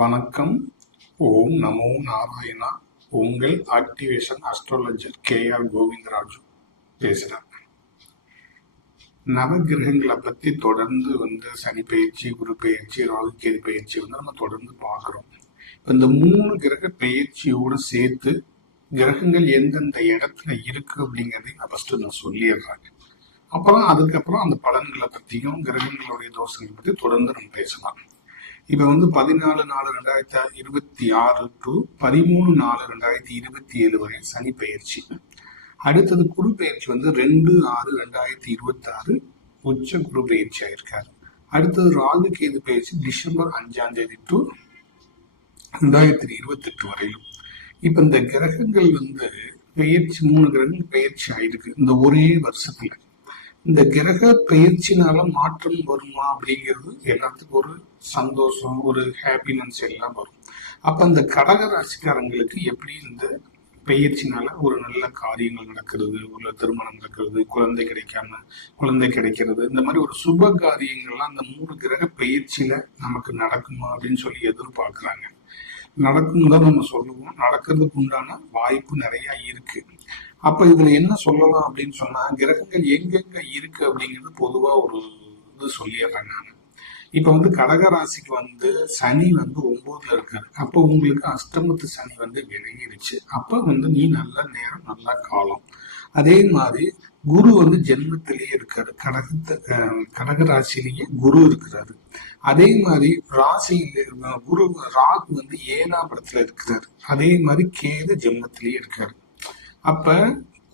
வணக்கம். ஓம் நமோ நாராயணா. உங்கள் activation astrologer KR Govindaraju பேசுறேன். நவகிரகங்களை பத்தி தொடர்ந்து சனி பயிற்சி, குரு பயிற்சி, ராகு கேது பயிற்சி நம்ம தொடர்ந்து பார்க்கிறோம். இந்த 3 கிரக பயிற்சியோடு சேர்த்து கிரகங்கள் எந்தெந்த இடத்துல இருக்கு அப்படிங்கறதையும் நான் சொல்லிடுறேன். அதுக்கப்புறம் அந்த பலன்களை பத்தியும் கிரகங்களுடைய தோஷங்களை பத்தி தொடர்ந்து நம்ம பேசலாம். இப்ப 14/4/2026 டு 13/4/2027 வரை சனி பயிற்சி. அடுத்தது குரு பயிற்சி 2/6/2026 உச்ச குரு பயிற்சி ஆயிருக்காரு. அடுத்தது ராகு கேது பயிற்சி டிசம்பர் 5 டு 2028 வரையிலும். இப்ப இந்த கிரகங்கள் பயிற்சி 3 கிரகங்கள் பயிற்சி ஆயிருக்கு இந்த ஒரே வருஷத்துல. இந்த கிரக பயிற்சினால மாற்றம் வருமா அப்படிங்கிறது எல்லாத்துக்கும் ஒரு சந்தோஷம், ஒரு ஹாப்பினஸ் எல்லாம் வரும். அப்ப அந்த கடக ராசிக்காரங்களுக்கு எப்படி இந்த பயிற்சினால ஒரு நல்ல காரியங்கள் நடக்கிறது, ஒரு திருமணம் நடக்கிறது, குழந்தை கிடைக்கிறது, இந்த மாதிரி ஒரு சுப காரியங்கள்லாம் அந்த 3 கிரக பயிற்சியில நமக்கு நடக்குமா அப்படின்னு சொல்லி எதிர்பார்க்கிறாங்க. நடக்கும் தான் நம்ம சொல்லுவோம். நடக்கிறதுக்கு உண்டான வாய்ப்பு நிறைய இருக்கு. அப்ப இதுல என்ன சொல்லலாம் அப்படின்னு சொன்னா, கிரகங்கள் எங்கெங்க இருக்கு அப்படிங்கிறது பொதுவா ஒரு இது சொல்லிடுறேன் நான். இப்ப கடக ராசிக்கு சனி 9ல இருக்காரு. அப்ப உங்களுக்கு அஷ்டமத்து சனி விலகிடுச்சு. அப்ப நீ நல்ல நேரம், நல்ல காலம். அதே மாதிரி குரு ஜென்மத்திலேயே இருக்காரு. கடக ராசியிலேயே குரு இருக்கிறாரு. அதே மாதிரி ராசியில குரு ராகு 7ஆம் இடத்துல இருக்கிறாரு. அதே மாதிரி கேது ஜென்மத்திலேயே இருக்காரு. அப்ப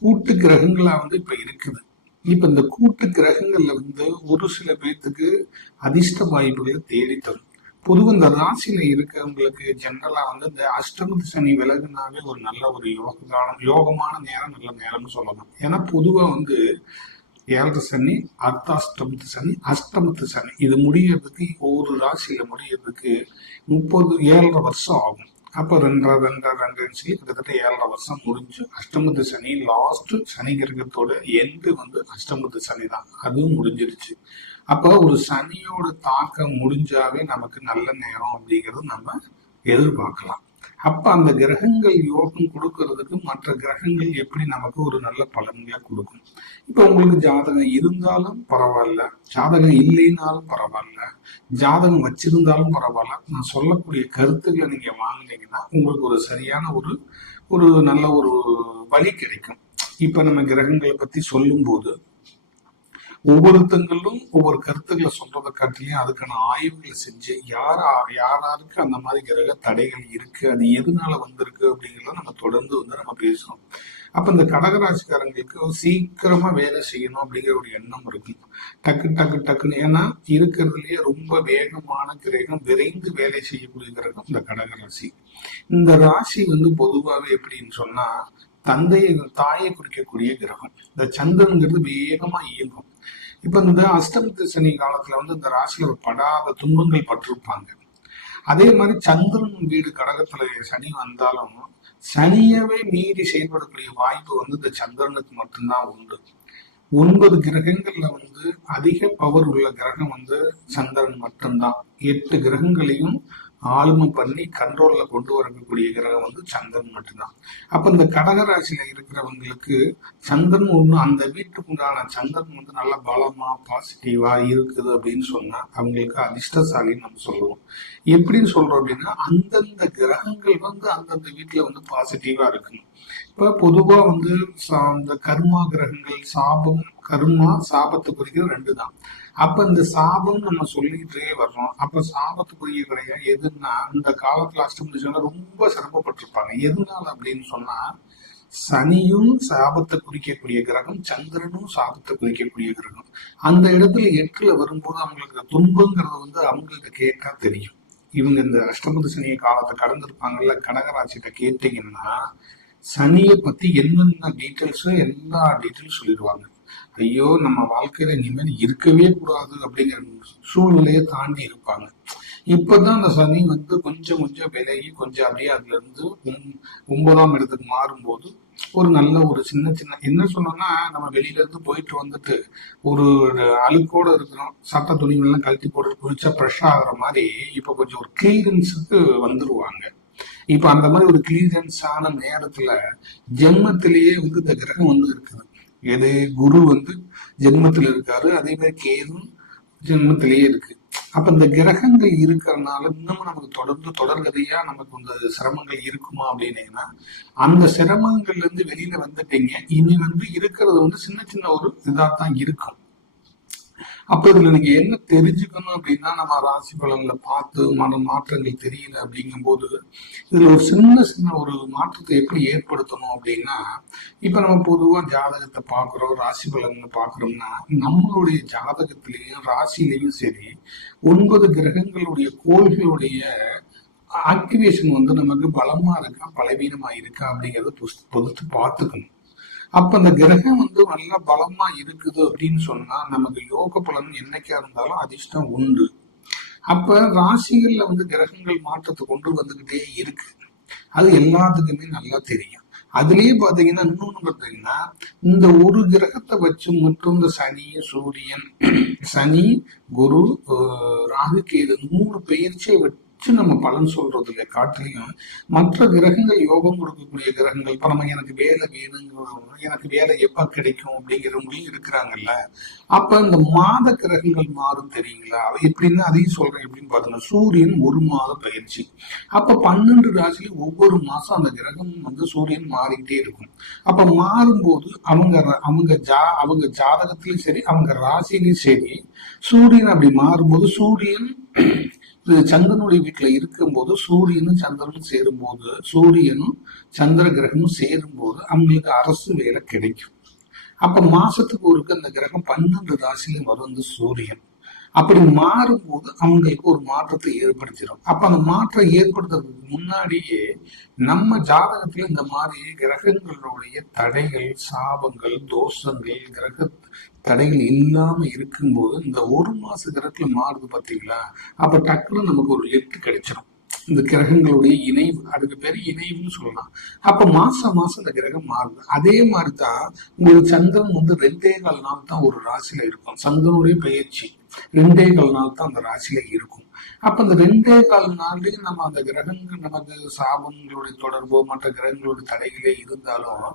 கூட்டு கிரகங்களா இப்ப இருக்குது. இப்ப இந்த கூட்டு கிரகங்கள்ல ஒரு சில பேர்த்துக்கு அதிர்ஷ்ட வாய்ப்புகளை தேடி தரும். பொதுவாக இந்த ராசியில இருக்கிறவங்களுக்கு ஜென்ரலா இந்த அஷ்டமத்து சனி விலகுனாவே ஒரு நல்ல ஒரு யோகமான நேரம், நல்ல நேரம்னு சொல்லலாம். ஏன்னா பொதுவா 7 சனி, அர்த்தாஷ்டமத்து சனி, அஷ்டமத்து சனி இது முடியறதுக்கு ஒரு ராசியில முடியறதுக்கு 7.5 வருஷம் ஆகும். அப்ப 2 சொல்லி கிட்டத்தட்ட 7.5 வருஷம் முடிஞ்சு அஷ்டமத்து சனி லாஸ்ட் சனி கிரகத்தோட எண்டு அஷ்டமத்து சனி தான், அதுவும் முடிஞ்சிருச்சு. அப்ப ஒரு சனியோட தாக்கம் முடிஞ்சாவே நமக்கு நல்ல நேரம் அப்படிங்கிறது நம்ம எதிர்பார்க்கலாம். அப்ப அந்த கிரகங்கள் யோகம் கொடுக்கறதுக்கு மற்ற கிரகங்கள் எப்படி நமக்கு ஒரு நல்ல பலன்களை கொடுக்கும். இப்ப உங்களுக்கு ஜாதகம் இருந்தாலும் பரவாயில்ல, ஜாதகம் இல்லைனாலும் பரவாயில்ல, ஜாதகம் வச்சிருந்தாலும் பரவாயில்ல, நான் சொல்லக்கூடிய கருத்துக்களை நீங்க வாங்கினீங்கன்னா உங்களுக்கு ஒரு சரியான ஒரு நல்ல ஒரு வழி கிடைக்கும். இப்ப நம்ம கிரகங்களை பத்தி சொல்லும் போது ஒவ்வொருத்தங்களும் ஒவ்வொரு கருத்துக்களை சொல்றதை காட்டிலையும் அதுக்கான ஆய்வுகளை செஞ்சு யாராருக்கு அந்த மாதிரி கிரக தடைகள் இருக்கு, அது எதனால வந்திருக்கு அப்படிங்கிறத நம்ம தொடர்ந்து நம்ம பேசுறோம். அப்ப இந்த கடகராசிக்காரங்களுக்கு சீக்கிரமா வேலை செய்யணும் அப்படிங்கிற ஒரு எண்ணம் இருக்கும். டக்குன்னு ஏன்னா இருக்கிறதுலயே ரொம்ப வேகமான கிரகம், விரைந்து வேலை செய்யக்கூடிய கிரகம் இந்த கடகராசி. இந்த ராசி பொதுவாகவே எப்படின்னு சொன்னா தாயை குறிக்கக்கூடிய கிரகம். இந்த சந்திரன்கிறது வேகமா இயங்கும். இப்ப இந்த அஷ்டமத்து சனி காலத்துல இந்த ராசியில படாத துன்பங்கள் பட்டிருப்பாங்க. அதே மாதிரி சந்திரன் வீடு கடகத்துல சனி வந்தாலும் சனியவே மீறி செயல்படக்கூடிய வாய்ப்பு இந்த சந்திரனுக்கு மட்டும்தான் உண்டு. 9 கிரகங்கள்ல அதிக பவர் உள்ள கிரகம் சந்திரன் மட்டும்தான். 8 கிரகங்களையும் ஆளுமை பண்ணி கண்ட்ரோல்ல கொண்டு வரக்கூடிய கிரகம் சந்திரன் மட்டும்தான். அப்ப இந்த கடகராசியில இருக்கிறவங்களுக்கு சந்திரன் அந்த வீட்டுக்கு உண்டான சந்திரன் நல்ல பலமா பாசிட்டிவா இருக்குது அப்படின்னு சொன்னா அவங்களுக்கு அதிர்ஷ்டசாலின்னு நம்ம சொல்லுவோம். எப்படின்னு சொல்றோம் அப்படின்னா அந்தந்த கிரகங்கள் அந்தந்த வீட்டுல பாசிட்டிவா இருக்கணும். இப்ப பொதுவா இந்த கர்மா கிரகங்கள் சாபத்தை குறிக்கிறது 2 தான். அப்ப இந்த சாபம் நம்ம சொல்லிக்கிட்டே வர்றோம். அப்ப சாபத்துக்குரிய கிடையாது எதுன்னா இந்த காலத்துல அஷ்டமி ரொம்ப சிரமப்பட்டிருப்பாங்க. எதனால அப்படின்னு சொன்னா சனியும் சாபத்தை குறிக்கக்கூடிய கிரகம், சந்திரனும் சாபத்தை குறிக்கக்கூடிய கிரகம். அந்த இடத்துல 8ல வரும்போது அவங்களுக்கு துன்பங்கிறது அவங்களுக்கு கேட்டா தெரியும். இவங்க இந்த அஷ்டமத்து சனிய காலத்தை கடந்திருப்பாங்கல்ல, கடகராசிட்ட கேட்டீங்கன்னா சனியை பத்தி என்னென்ன டீட்டெயில்ஸோ எல்லா டீட்டெயில்ஸ் சொல்லிடுவாங்க. ஐயோ நம்ம வாழ்க்கையில இனிமேல் இருக்கவே கூடாது அப்படிங்கிற சூழ்நிலையை தாண்டி இருப்பாங்க. இப்பதான் அந்த சனி கொஞ்சம் விலகி கொஞ்சம் அப்படியே அதுல இருந்து 9ஆம் இடத்துக்கு மாறும்போது ஒரு நல்ல ஒரு சின்ன சின்ன என்ன சொல்லணும்னா, நம்ம வெளியில இருந்து போயிட்டு வந்துட்டு ஒரு அழுக்கோட இருக்கிறோம், சட்ட துணிகள்லாம் கழட்டி போட்டு குளிச்சா ஃப்ரெஷ் ஆகுற மாதிரி இப்ப கொஞ்சம் ஒரு கிளீரன்ஸுக்கு வந்துருவாங்க. இப்ப அந்த மாதிரி ஒரு கிளீரன்ஸ் ஆன நேரத்துல ஜென்மத்திலேயே வந்து இந்த கிரகம் வந்து இருக்குது. எது குரு வந்து ஜென்மத்துல இருக்காரு, அதே மாதிரி கேதும் ஜென்மத்திலேயே இருக்கு. அப்ப இந்த கிரகங்கள் இருக்கிறதுனால இன்னமும் நமக்கு தொடர்ந்து தொடர்கதையா நமக்கு இந்த சிரமங்கள் இருக்குமா அப்படின்னீங்கன்னா, அந்த சிரமங்கள்ல இருந்து வெளியில வந்துட்டீங்க. இனி வந்து இருக்கிறது வந்து சின்ன சின்ன ஒரு இதா தான் இருக்கும். அப்ப இதுல நீங்க என்ன தெரிஞ்சுக்கணும் அப்படின்னா, நம்ம ராசி பலன்ல பார்த்து மாற்றங்கள் தெரியல அப்படிங்கும் போது இதுல ஒரு சின்ன சின்ன ஒரு மாற்றத்தை எப்படி ஏற்படுத்தணும் அப்படின்னா, இப்ப நம்ம பொதுவா ஜாதகத்தை பாக்குறோம், ராசி பலன்ல பாக்குறோம்னா, நம்மளுடைய ஜாதகத்திலையும் ராசிலையும் சரி 9 கிரகங்களுடைய கோள்களுடைய ஆக்டிவேஷன் வந்து நமக்கு பலமா இருக்கா பலவீனமா இருக்கா அப்படிங்கறத பொறுத்து பார்த்துக்கணும். அப்ப அந்த கிரகம் வந்து நல்லா பலமா இருக்குது அப்படின்னு சொன்னா நமக்கு யோக பலன் என்னைக்கா இருந்தாலும் அதிர்ஷ்டம் உண்டு. அப்ப ராசிகள்ல வந்து கிரகங்கள் மாற்றத்தை கொண்டு வந்துகிட்டே இருக்கு. அது எல்லாத்துக்குமே நல்லா தெரியும். அதுலயே பாத்தீங்கன்னா இன்னொன்னு பாத்தீங்கன்னா, இந்த ஒரு கிரகத்தை வச்சு மட்டும் இந்த சனி சூரியன் சனி குரு ராகு கேது 3 பெயர்ச்சியை வச்சு நம்ம பலன் சொல்றதுல காட்டிலையும் மற்ற கிரகங்கள் யோகம் கொடுக்கக்கூடிய கிரகங்கள் இப்ப நம்ம எனக்கு வேலை வேணுங்க, எனக்கு வேலை எப்ப கிடைக்கும் அப்படிங்கிறவங்களும் இருக்கிறாங்கல்ல. அப்ப இந்த மாத கிரகங்கள் மாறும் தெரியுங்களா? எப்படின்னா அதையும் சொல்றேன். எப்படின்னு பாத்தீங்கன்னா, சூரியன் 1 மாத பயிற்சி. அப்ப 12 ராசியில ஒவ்வொரு மாசம் அந்த கிரகம் வந்து சூரியன் மாறிக்கிட்டே இருக்கும். அப்ப மாறும்போது அவங்க ஜாதகத்திலயும் சரி அவங்க ராசியிலயும் சரி சூரியன் அப்படி மாறும்போது சூரியன் சந்திரனுடைய வீட்டுல இருக்கும்போது சூரியனும் சந்திரனும் சேரும்போது சூரியனும் சந்திர கிரகமும் சேரும்போது அவங்களுக்கு அரசு வேலை கிடைக்கும். அப்ப மாசத்துக்கு ஒருக்கு அந்த கிரகம் 12 ராசியிலும் வரும் சூரியன். அப்படி மாறும்போது அவங்களுக்கு ஒரு மாற்றத்தை ஏற்படுத்திடும். அப்ப அந்த மாற்றம் ஏற்படுத்துறதுக்கு முன்னாடியே நம்ம ஜாதகத்துல இந்த மாதிரி கிரகங்களுடைய தடைகள் சாபங்கள் தோஷங்கள் கிரக தடைகள் இல்லாம இருக்கும்போது இந்த 1 மாச கிரகத்துல மாறுது பாத்தீங்களா, அப்ப டக்குன்னு நமக்கு ஒரு லிஃப்ட் கிடைச்சிடும். இந்த கிரகங்களுடைய இணைவு, அதுக்கு பேரு இணைவுன்னு சொல்லலாம். அப்ப மாசம் மாசம் இந்த கிரகம் மாறுது. அதே மாதிரிதான் உங்களுக்கு சந்திரன் வந்து 2.25 நாள் தான் ஒரு ராசியில இருக்கும். சந்திரனுடைய பயிற்சி 2.25 நாள் தான் அந்த ராசியில இருக்கும். அப்ப அந்த 2.25 நாள்லயும் நம்ம அந்த கிரகங்கள் நமக்கு சாபங்களுடைய தொடர்போ மற்ற கிரகங்களுடைய தடைகளே இருந்தாலும்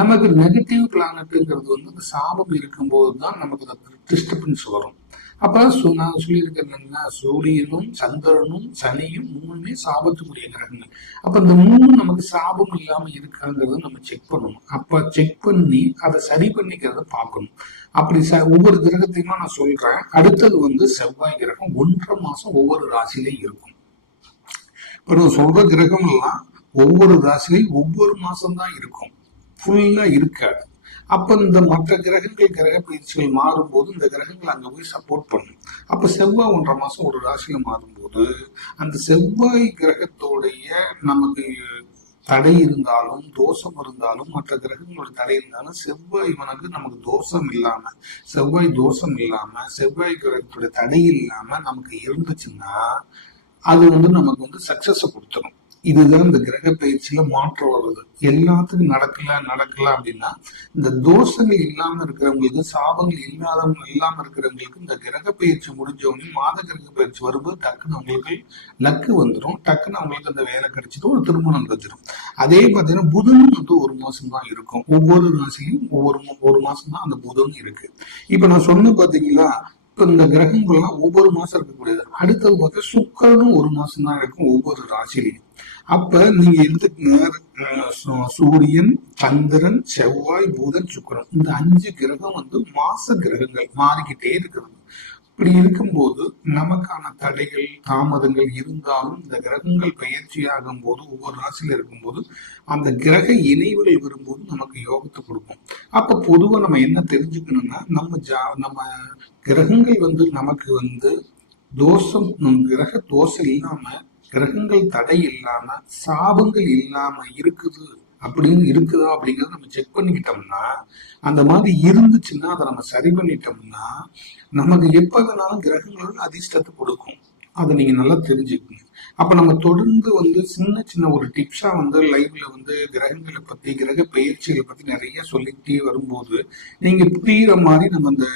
நமக்கு நெகட்டிவ் பிளானட்டுங்கிறது வந்து அந்த சாபம் இருக்கும்போது தான் நமக்கு டிஸ்டர்பன்ஸ் வரும். அப்ப நான் சொல்லியிருக்கிறேன்னா, சூரியனும் சந்திரனும் சனியும் 3மே சாபத்துக்குரிய கிரகங்கள். அப்ப இந்த 3 நமக்கு சாபம் இல்லாம இருக்காங்கிறத நம்ம செக் பண்ணணும். அப்ப செக் பண்ணி அதை சரி பண்ணிக்கிறத பார்க்கணும். அப்படி ஒவ்வொரு கிரகத்தையுமா நான் சொல்றேன். அடுத்தது வந்து செவ்வாய் கிரகம் 1.5 மாசம் ஒவ்வொரு ராசிலையும் இருக்கும். இப்ப நான் சொல்ற கிரகம் எல்லாம் ஒவ்வொரு ராசிலையும் ஒவ்வொரு மாசம் தான் இருக்கும், ஃபுல்லா இருக்காது. அப்ப இந்த மற்ற கிரகங்கள் கிரக பயிற்சிகள் மாறும்போது இந்த கிரகங்கள் அங்க போய் சப்போர்ட் பண்ணும். அப்ப செவ்வாய் 1.5 மாசம் ஒரு ராசியில மாறும்போது அந்த செவ்வாய் கிரகத்தோடைய நமக்கு தடை இருந்தாலும் தோஷம் இருந்தாலும் மற்ற கிரகங்களோட தடை இருந்தாலும் செவ்வாய் நமக்கு தோஷம் இல்லாம செவ்வாய் கிரகத்தோட தடை இல்லாம நமக்கு இருந்துச்சுன்னா அது வந்து நமக்கு வந்து சக்சஸ் கொடுத்துரும். இதுதான் இந்த கிரக பயிற்சியில மாற்றம் வருது. எல்லாத்துக்கும் நடக்கல அப்படின்னா இந்த தோஷங்கள் இல்லாம இருக்கிறவங்களுக்கு சாபங்கள் இல்லாம இருக்கிறவங்களுக்கு இந்த கிரக பயிற்சி முடிஞ்சவங்க மாத கிரக பயிற்சி வரும்போது டக்குன்னு அவங்களுக்கு லக்கு வந்துடும். டக்குன்னு அவங்களுக்கு அந்த வேலை கிடைச்சிட்டு ஒரு திருமணம் கிடைச்சிடும். அதே பார்த்தீங்கன்னா புதன் வந்து 1 மாசம் தான் இருக்கும். ஒவ்வொரு ராசியும் ஒரு மாசம் தான் அந்த புதன் இருக்கு. இப்ப நான் சொன்ன பாத்தீங்களா, இப்ப இந்த கிரகங்கள்லாம் ஒவ்வொரு மாசம் இருக்கக்கூடியது. அடுத்தது பார்த்தா சுக்கிரனும் 1 மாசம் தான் இருக்கும் ஒவ்வொரு ராசிலையும். அப்ப நீங்க எடுத்துக்கங்க, சூரியன் சந்திரன் செவ்வாய் புதன் சுக்கிரன் இந்த 5 கிரகம் வந்து மாச கிரகங்கள் மாறிக்கிட்டே இருக்கிறது. இப்படி இருக்கும்போது நமக்கான தடைகள் தாமதங்கள் இருந்தாலும் இந்த கிரகங்கள் பயிற்சியாகும் போது ஒவ்வொரு ராசியில இருக்கும்போது அந்த கிரக இணைவுகள் வரும்போது நமக்கு யோகத்தை கொடுக்கும். அப்ப பொதுவா நம்ம என்ன தெரிஞ்சுக்கணும்னா, நம்ம கிரகங்கள் வந்து நமக்கு வந்து தோஷம் கிரக தோஷம் இல்லாம கிரகங்கள் தடை இல்லாம சாபங்கள் இல்லாம இருக்குதா அப்படிங்கறத நம்ம செக் பண்ணிக்கிட்டோம்னா, அந்த மாதிரி இருந்துச்சுன்னா அதை நம்ம சரி பண்ணிட்டோம்னா நமக்கு எப்ப வேணாலும் கிரகங்கள் அதிர்ஷ்டத்தை கொடுக்கும். அதை நீங்க நல்லா தெரிஞ்சுக்கணும். அப்ப நம்ம தொடர்ந்து வந்து சின்ன சின்ன ஒரு டிப்ஸா வந்து லைவ்ல வந்து கிரகங்களை பத்தி கிரக பயிற்சிகளை பத்தி நிறைய சொல்லிக்கிட்டே வரும்போது நீங்க புரியுற மாதிரி நம்ம அந்த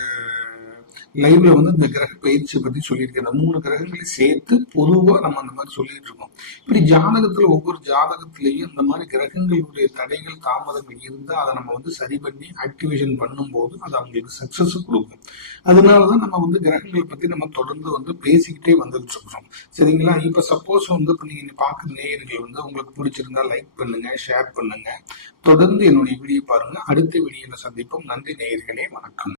லைவ்ல வந்து இந்த கிரக பயிற்சியை பத்தி சொல்லியிருக்கேன். இந்த 3 கிரகங்களையும் சேர்த்து பொதுவா நம்ம அந்த மாதிரி சொல்லிட்டு இருக்கோம். இப்படி ஜாதகத்துல ஒவ்வொரு ஜாதகத்திலையும் இந்த மாதிரி கிரகங்களுடைய தடைகள் தாமதங்கள் இருந்தா அதை நம்ம வந்து சரி பண்ணி ஆக்டிவேஷன் பண்ணும்போது அது அவங்களுக்கு சக்சஸ் கொடுக்கும். அதனாலதான் நம்ம வந்து கிரகங்களை பத்தி நம்ம தொடர்ந்து வந்து பேசிக்கிட்டே வந்துட்டு இருக்கிறோம். சரிங்களா? இப்ப சப்போஸ் வந்து இப்ப நீங்க பாக்குற நேயர்கள் வந்து உங்களுக்கு பிடிச்சிருந்தா லைக் பண்ணுங்க, ஷேர் பண்ணுங்க. தொடர்ந்து என்னுடைய வீடியோ பாருங்க. அடுத்த வீடியோல சந்திப்போம். நன்றி நேயர்களே, வணக்கம்.